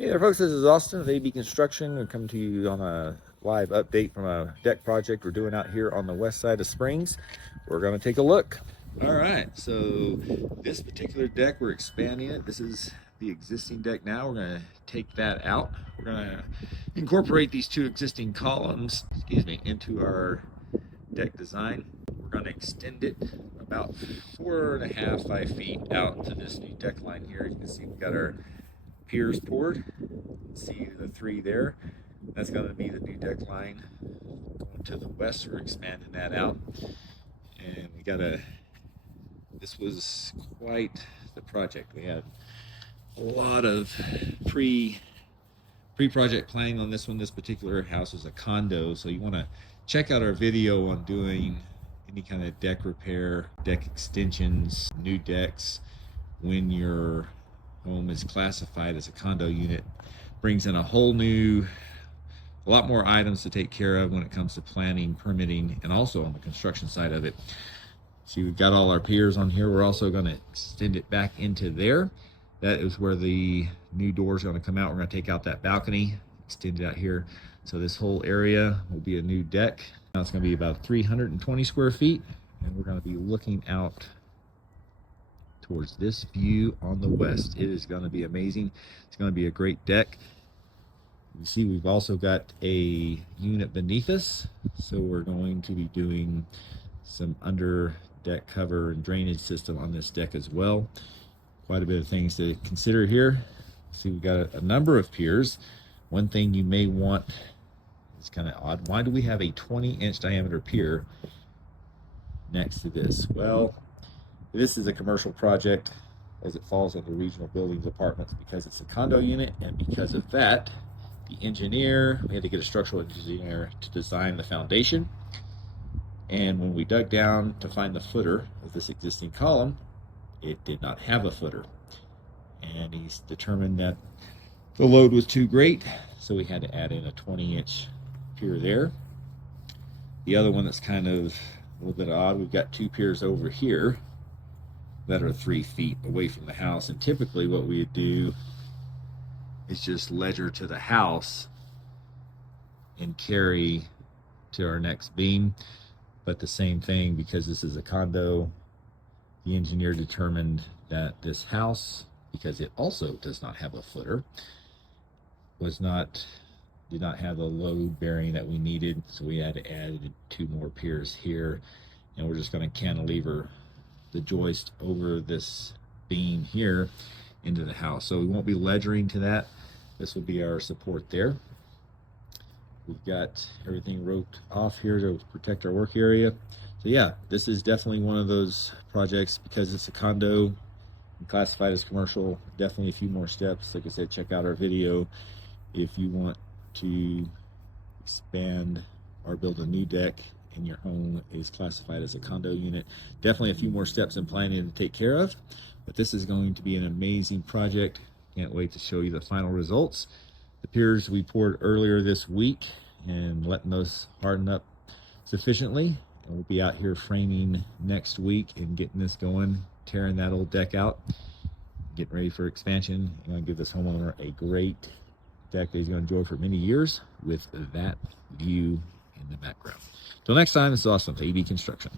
Hey there folks, this is Austin with AB Construction. We're coming to you on a live update from a deck project we're doing out here on the west side of Springs. We're going to take a look. All right, so this particular deck, we're expanding it. This is the existing deck now. We're going to take that out. We're going to incorporate these two existing columns, into our deck design. We're going to extend it about 4.5, 5 feet out to this new deck line here. You can see we've got our piers poured. See the three there. That's going to be the new deck line going to the west. We're expanding that out, and we got this was quite the project. We had a lot of pre-project planning on this one. This particular house is a condo, so you want to check out our video on doing any kind of deck repair, deck extensions, new decks when your home is classified as a condo unit. Brings in a lot more items to take care of when it comes to planning, permitting, and also on the construction side of it. See, we've got all our piers on here. We're also going to extend it back into there. That is where the new doors are going to come out. We're going to take out that balcony, extend it out here. So this whole area will be a new deck. Now it's going to be about 320 square feet, and we're going to be looking out towards this view on the west. It is going to be amazing. It's going to be a great deck. You see, we've also got a unit beneath us, so we're going to be doing some under deck cover and drainage system on this deck as well. Quite a bit of things to consider here. See, we've got a number of piers. One thing you may want is kind of odd. Why do we have a 20-inch diameter pier next to this? Well, this is a commercial project as it falls under regional buildings apartments because it's a condo unit, and because of that, the engineer, we had to get a structural engineer to design the foundation. And when we dug down to find the footer of this existing column, it did not have a footer. And he's determined that the load was too great, so we had to add in a 20-inch pier there. The other one that's kind of a little bit odd, we've got two piers over here that are 3 feet away from the house, and typically what we would do is just ledger to the house and carry to our next beam. But the same thing, because this is a condo, the engineer determined that this house, because it also does not have a footer, did not have the load bearing that we needed, so we had to add 2 more piers here, and we're just going to cantilever the joist over this beam here into the house. So we won't be ledgering to that. This will be our support there. We've got everything roped off here to protect our work area. So yeah, this is definitely one of those projects, because it's a condo and classified as commercial. Definitely a few more steps. Like I said, check out our video if you want to expand or build a new deck and your home is classified as a condo unit. Definitely a few more steps in planning to take care of, but this is going to be an amazing project. Can't wait to show you the final results. The piers we poured earlier this week and letting those harden up sufficiently, and we'll be out here framing next week and getting this going, tearing that old deck out, getting ready for expansion. I'm going to give this homeowner a great deck that he's going to enjoy for many years with that view in the background. Till next time, this is Austin with AB Construction.